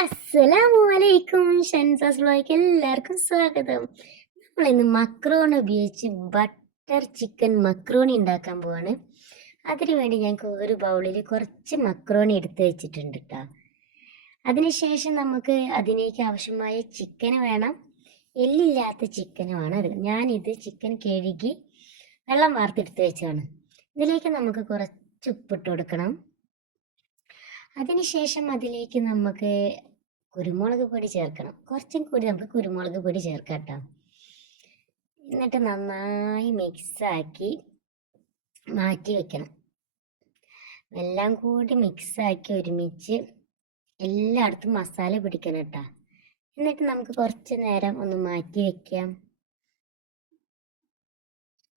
അസ്സലാമു അലൈക്കും ഷൻസാസ് വ്ലോഗിലേക്ക് എല്ലാവർക്കും സ്വാഗതം. നമ്മൾ ഇന്ന് മക്രോൺ ഉപയോഗിച്ച് ബട്ടർ ചിക്കൻ മക്രോണി ഉണ്ടാക്കാൻ പോവാണ്. അതിനു വേണ്ടി ഞങ്ങൾക്ക് ഒരു ബൗളിൽ കുറച്ച് മക്രോണി എടുത്ത് വെച്ചിട്ടുണ്ട് കേട്ടോ അതിനുശേഷം നമുക്ക് അതിലേക്ക് ആവശ്യമായ ചിക്കൻ വേണം. എല്ലില്ലാത്ത ചിക്കനുമാണ് അത് ഞാനിത് ചിക്കൻ കഴുകി വെള്ളം വാർത്തെടുത്ത് വെച്ചാണ് ഇതിലേക്ക് നമുക്ക് കുറച്ച് ഉപ്പിട്ട് കൊടുക്കണം. അതിനുശേഷം അതിലേക്ക് നമുക്ക് കുരുമുളക് പൊടി ചേർക്കണം. കുറച്ചും കൂടി നമുക്ക് കുരുമുളക് പൊടി ചേർക്കാം എന്നിട്ട് നന്നായി മിക്സാക്കി മാറ്റി വെക്കണം. എല്ലാം കൂടി മിക്സാക്കി ഒരുമിച്ച് എല്ലായിടത്തും മസാല പിടിക്കണം കേട്ടോ. എന്നിട്ട് നമുക്ക് കുറച്ച് നേരം ഒന്ന് മാറ്റി വെക്കാം.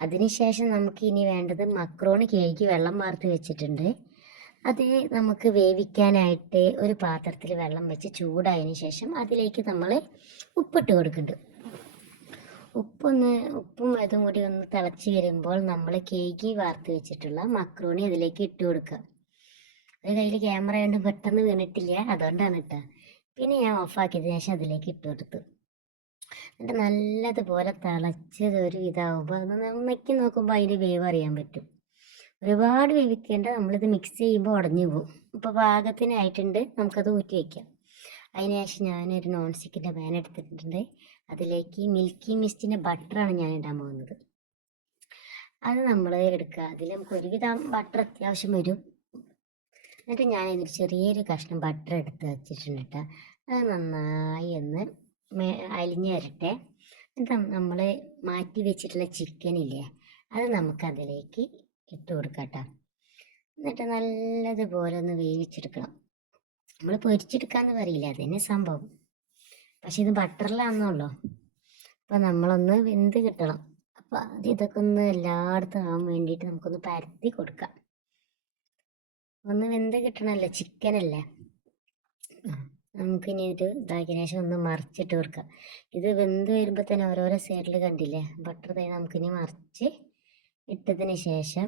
അതിനുശേഷം നമുക്ക് ഇനി വേണ്ടത് മക്രോണ് കേക്ക് വെള്ളം വാർത്ത് വെച്ചിട്ടുണ്ട്. അത് നമുക്ക് വേവിക്കാനായിട്ട് ഒരു പാത്രത്തിൽ വെള്ളം വെച്ച് ചൂടായതിന് ശേഷം അതിലേക്ക് നമ്മൾ ഉപ്പിട്ട് കൊടുക്കുന്നുണ്ട്. ഉപ്പൊന്ന് ഉപ്പും അതും കൂടി ഒന്ന് തിളച്ച് വരുമ്പോൾ നമ്മൾ കേക്ക് വാർത്ത് വെച്ചിട്ടുള്ള മക്രോണി അതിലേക്ക് ഇട്ട് കൊടുക്കുക. ഒരു കയ്യിൽ ക്യാമറ കൊണ്ട് പെട്ടെന്ന് വീണിട്ടില്ല. അതുകൊണ്ടാണ് കേട്ടോ. പിന്നെ ഞാൻ ഓഫാക്കിയതിന് ശേഷം അതിലേക്ക് ഇട്ട് കൊടുത്തു. എന്നിട്ട് നല്ലതുപോലെ തിളച്ചത് ഒരു ഇതാവുമ്പോൾ അത് നമ്മയ്ക്ക് നോക്കുമ്പോൾ അതിന്റെ വേവ് അറിയാൻ പറ്റും. ഒരുപാട് വേവിക്കേണ്ട നമ്മളിത് മിക്സ് ചെയ്യുമ്പോൾ ഉടഞ്ഞു പോകും. ഇപ്പോൾ പാകത്തിനായിട്ടുണ്ട് നമുക്കത് ഊറ്റി വയ്ക്കാം അതിനുശേഷം ഞാനൊരു നോൺ സ്റ്റിക്കിന്റെ പാൻ എടുത്തിട്ടുണ്ട്. അതിലേക്ക് മിൽക്കി മിസ്റ്റിന്റെ ബട്ടറാണ് ഞാൻ ഇടാൻ പോകുന്നത്. അത് നമ്മൾ എടുക്കുക അതിൽ നമുക്ക് ഒരുവിധം ബട്ടർ അത്യാവശ്യം വരും. എന്നിട്ട് ഞാൻ ഇതിൽ ചെറിയൊരു കഷ്ണം ബട്ടർ എടുത്ത് വെച്ചിട്ടുണ്ട് കേട്ടോ അത് നന്നായി ഒന്ന് അലിഞ്ഞ് വരട്ടെ. എന്നിട്ട് നമ്മൾ മാറ്റി വെച്ചിട്ടുള്ള ചിക്കനില്ലേ അത് നമുക്കതിലേക്ക് ഇട്ട് കൊടുക്കട്ട. കേട്ടോ എന്നിട്ട് നല്ലതുപോലെ ഒന്ന് വേവിച്ചെടുക്കണം. നമ്മൾ പൊരിച്ചെടുക്കാന്ന് പറയില്ല അതന്നെ സംഭവം. പക്ഷെ ഇത് ബട്ടറിലാണെന്നുള്ളൂ അപ്പോൾ നമ്മളൊന്ന് വെന്ത് കിട്ടണം. അപ്പോൾ അത് ഇതൊക്കെ ഒന്ന് എല്ലായിടത്തും ആവാൻ വേണ്ടിയിട്ട് നമുക്കൊന്ന് പരത്തി കൊടുക്കാം. ഒന്ന് വെന്ത് കിട്ടണമല്ലോ ചിക്കനല്ലേ? നമുക്കിനി ഒരു ഇതാക്കിയ ശേഷം ഒന്ന് മറിച്ചിട്ട് കൊടുക്കാം. ഇത് വെന്ത് വരുമ്പോൾ തന്നെ ഓരോരോ സൈഡിൽ കണ്ടില്ലേ ബട്ടർ തൈ നമുക്കിനി മറിച്ച് ഇട്ടതിന് ശേഷം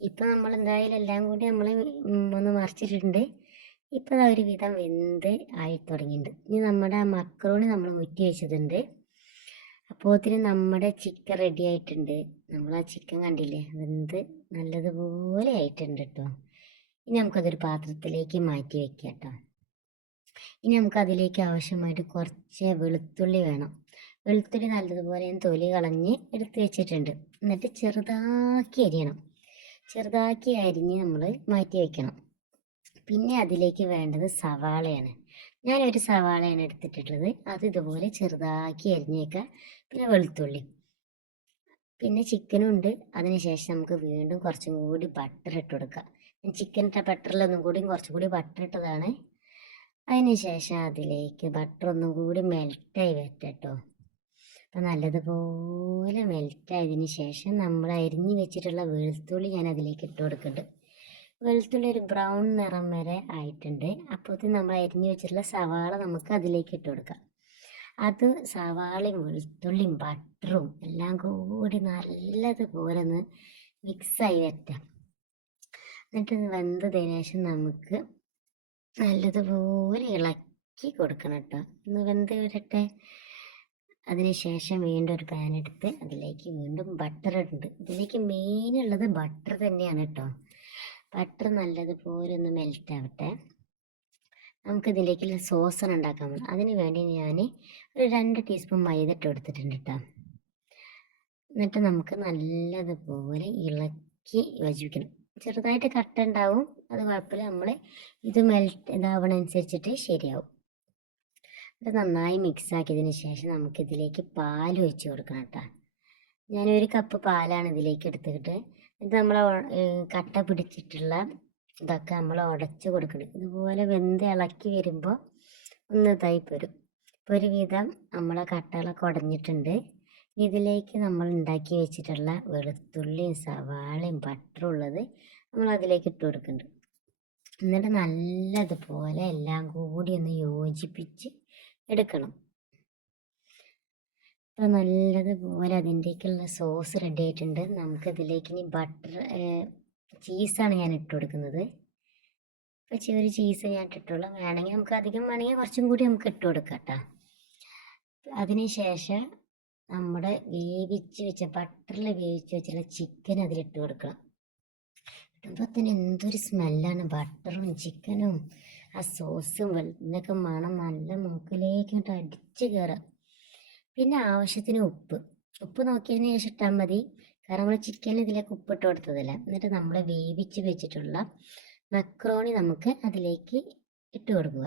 ഇപ്പൊ നമ്മൾ എന്തായാലും എല്ലാം കൂടി നമ്മൾ ഒന്ന് മറിച്ചിട്ടുണ്ട്. ഇപ്പൊ അത് ഒരു വിധം വെന്ത് ആയി തുടങ്ങിയിട്ടുണ്ട്. ഇനി നമ്മുടെ മക്രോണി നമ്മൾ ഊറ്റി വെച്ചതുണ്ട് അപ്പോത്തിന് നമ്മുടെ ചിക്കൻ റെഡി ആയിട്ടുണ്ട്. നമ്മൾ ആ ചിക്കൻ കണ്ടില്ലേ? വെന്ത് നല്ലതുപോലെ ആയിട്ടുണ്ട് കേട്ടോ ഇനി നമുക്കതൊരു പാത്രത്തിലേക്ക് മാറ്റി വെക്കാം കേട്ടോ ഇനി നമുക്ക് അതിലേക്ക് ആവശ്യമായിട്ട് കുറച്ച് വെളുത്തുള്ളി വേണം. വെളുത്തുള്ളി നല്ലതുപോലെ ഞാൻ തൊലി കളഞ്ഞ് എടുത്ത് വെച്ചിട്ടുണ്ട്. എന്നിട്ട് ചെറുതാക്കി അരിയണം. ചെറുതാക്കി അരിഞ്ഞ് നമ്മൾ മാറ്റി വയ്ക്കണം പിന്നെ അതിലേക്ക് വേണ്ടത് സവാളയാണ്. ഞാനൊരു സവാളയാണ് എടുത്തിട്ടുള്ളത്. അത് ഇതുപോലെ ചെറുതാക്കി അരിഞ്ഞേക്കാം. പിന്നെ വെളുത്തുള്ളി. പിന്നെ ചിക്കനും ഉണ്ട്. അതിനുശേഷം നമുക്ക് വീണ്ടും കുറച്ചും കൂടി ബട്ടർ ഇട്ട് കൊടുക്കാം. ചിക്കൻ ഇട്ട ബട്ടറിലൊന്നും കൂടി കുറച്ചും കൂടി ബട്ടർ ഇട്ടതാണ്. അതിനുശേഷം അതിലേക്ക് ബട്ടർ ഒന്നും കൂടി മെൽറ്റായി വരട്ടോ അപ്പം നല്ലതുപോലെ മെൽറ്റായതിന് ശേഷം നമ്മൾ അരിഞ്ഞു വെച്ചിട്ടുള്ള വെളുത്തുള്ളി ഞാൻ അതിലേക്ക് ഇട്ട് കൊടുക്കുന്നുണ്ട് വെളുത്തുള്ളി ഒരു ബ്രൗൺ നിറം വരെ ആയിട്ടുണ്ട്. അപ്പോഴത്തേന് നമ്മൾ അരിഞ്ഞു വെച്ചിട്ടുള്ള സവാള നമുക്ക് അതിലേക്ക് ഇട്ട് കൊടുക്കാം. അത് സവാളയും വെളുത്തുള്ളിയും ബട്ടറും എല്ലാം കൂടി നല്ലതുപോലെ ഒന്ന് മിക്സായി വരട്ടാം. എന്നിട്ട് വെന്തതിന് ശേഷം നമുക്ക് നല്ലതുപോലെ ഇളക്കി കൊടുക്കണം കേട്ടോ. ഒന്ന് വെന്ത് വരട്ടെ. അതിനുശേഷം വീണ്ടും ഒരു പാൻ എടുത്ത് അതിലേക്ക് വീണ്ടും ബട്ടർ ഉണ്ട് ഇതിലേക്ക് മെയിൻ ഉള്ളത് ബട്ടർ തന്നെയാണ് കേട്ടോ. ബട്ടർ നല്ലതുപോലെ ഒന്ന് മെൽറ്റ് ആവട്ടെ. നമുക്ക് ഇതിലേക്ക് സോസാണ് ഉണ്ടാക്കാൻ പോകുന്നത് അതിന് വേണ്ടി ഞാൻ ഒരു രണ്ട് ടീസ്പൂൺ മൈദ ഇട്ട് കൊടുത്തിട്ടുണ്ട് കേട്ടോ. എന്നിട്ട് നമുക്ക് നല്ലതുപോലെ ഇളക്കി യോജിപ്പിക്കണം. ചെറുതായിട്ട് കട്ട ഉണ്ടാവും. അത് കുഴപ്പമില്ല. നമ്മൾ ഇത് മെൽറ്റ് ഇതാവണ അനുസരിച്ചിട്ട് ശരിയാവും. ഇത് നന്നായി മിക്സ് ആക്കിയതിന് ശേഷം നമുക്കിതിലേക്ക് പാൽ ഒഴിച്ചു കൊടുക്കണം കേട്ടോ ഞാനൊരു കപ്പ് പാലാണ് ഇതിലേക്ക് എടുത്തിട്ട്. ഇത് നമ്മൾ കട്ട പിടിച്ചിട്ടുള്ള ഇതൊക്കെ നമ്മൾ ഉടച്ചു കൊടുക്കണം. ഇതുപോലെ വെന്ത് ഇളക്കി വരുമ്പോൾ ഒന്ന് ഇതായി പോരും. ഇപ്പോൾ ഒരുവിധം നമ്മളെ കട്ടകളൊക്കെ ഉടഞ്ഞിട്ടുണ്ട്. ഇതിലേക്ക് നമ്മൾ ഉണ്ടാക്കി വെച്ചിട്ടുള്ള വെളുത്തുള്ളിയും സവാളയും ബട്ടറും ഉള്ളത് നമ്മൾ അതിലേക്ക് ഇട്ട് കൊടുക്കുന്നുണ്ട്. എന്നിട്ട് നല്ലതുപോലെ എല്ലാം കൂടി ഒന്ന് യോജിപ്പിച്ച് എടുക്കണം. അപ്പോൾ നല്ലതുപോലെ അതിന്റേക്കുള്ള സോസ് റെഡി ആയിട്ടുണ്ട്. നമുക്കതിലേക്ക് ഇനി ബട്ടർ ചീസാണ് ഞാൻ ഇട്ട് കൊടുക്കുന്നത്. ഇപ്പോൾ ചെറിയ ചീസ് ഞാൻ ഇട്ടിട്ടുള്ളൂ വേണമെങ്കിൽ നമുക്ക് അധികം വേണമെങ്കിൽ കുറച്ചും കൂടി നമുക്ക് ഇട്ട് കൊടുക്കാം കേട്ടോ. അതിനുശേഷം നമ്മുടെ വേവിച്ച് വെച്ച ബട്ടറിൽ വേവിച്ച് വെച്ചുള്ള ചിക്കൻ അതിലിട്ട് കൊടുക്കണം. ഇടുമ്പോൾ തന്നെ എന്തൊരു സ്മെല്ലാണ് ബട്ടറും ചിക്കനും ആ സോസും വെള്ളത്തിനൊക്കെ മണം നല്ല മൂക്കിലേക്ക് അടിച്ചു കയറാം പിന്നെ ആവശ്യത്തിന് ഉപ്പ്. ഉപ്പ് നോക്കിയതിന് ശേഷം ഇട്ടാൽ മതി. കാരണം നമ്മൾ ചിക്കനിൽ ഇതിലേക്ക് ഉപ്പിട്ട് കൊടുത്തതല്ല. എന്നിട്ട് നമ്മൾ വേവിച്ച് വെച്ചിട്ടുള്ള മക്രോണി നമുക്ക് അതിലേക്ക് ഇട്ട് കൊടുക്കുക.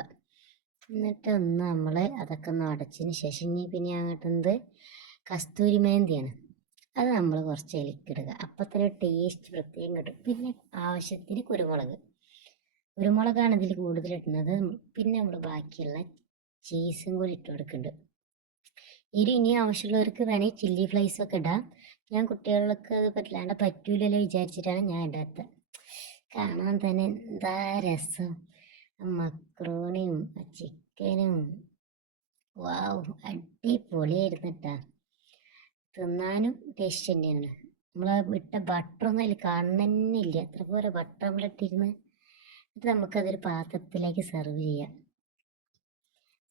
എന്നിട്ട് ഒന്ന് നമ്മൾ അതൊക്കെ ഒന്ന് അടച്ചതിന് ശേഷം ഇനി പിന്നെ അങ്ങോട്ടുന്നത് കസ്തൂരി മേന്തിയാണ്. അത് നമ്മൾ കുറച്ച് ഇലക്കിടുക അപ്പം തന്നെ ടേസ്റ്റ് പ്രത്യേകം കിട്ടും. പിന്നെ ആവശ്യത്തിന് കുരുമുളക്. കുരുമുളകാണ് ഇതിൽ കൂടുതൽ ഇടുന്നത്. പിന്നെ നമ്മൾ ബാക്കിയുള്ള ചീസും കൂടി ഇട്ട് കൊടുക്കുന്നുണ്ട്. ഇനി ഇനി ആവശ്യമുള്ളവർക്ക് വേണമെങ്കിൽ ചില്ലി ഫ്ലൈസ് ഒക്കെ ഇടാം. ഞാൻ കുട്ടികൾക്ക് അത് പറ്റില്ലാണ്ട് പറ്റൂലല്ലോ വിചാരിച്ചിട്ടാണ് ഞാൻ ഇടാത്തത്. കാണാൻ തന്നെ എന്താ രസം. മക്രോണിയും ചിക്കനും വാവ് അടിപൊളിയായിരുന്നു കേട്ടാ തിന്നാനും ടേസ്റ്റ് തന്നെയാണ്. നമ്മൾ ഇട്ട ബട്ടറൊന്നും അതിൽ കാണുന്നില്ല അത്ര പോലെ ബട്ടർ നമ്മൾ ഇട്ടിരുന്ന് എന്നിട്ട് നമുക്കതൊരു പാത്രത്തിലേക്ക് സെർവ് ചെയ്യാം.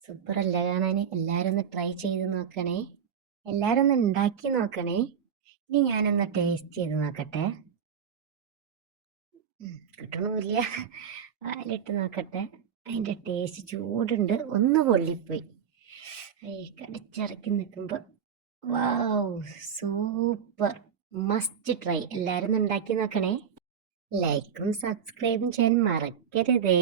സൂപ്പർ അല്ല കാണാൻ? എല്ലാവരും ഒന്ന് ട്രൈ ചെയ്ത് നോക്കണേ. എല്ലാവരും ഒന്ന് ഉണ്ടാക്കി നോക്കണേ. ഇനി ഞാനൊന്ന് ടേസ്റ്റ് ചെയ്ത് നോക്കട്ടെ. കിട്ടണമില്ല വായിലിട്ട് നോക്കട്ടെ. അതിന്റെ ടേസ്റ്റ് ചൂടുണ്ട്. ഒന്ന് പൊള്ളിപ്പോയി. കടിച്ചിറക്കി നിൽക്കുമ്പോൾ സൂപ്പർ. Must try. എല്ലാവരും ഉണ്ടാക്കി നോക്കണേ. ലൈക്കും സബ്സ്ക്രൈബും ചെയ്യാൻ മറക്കരുതേ.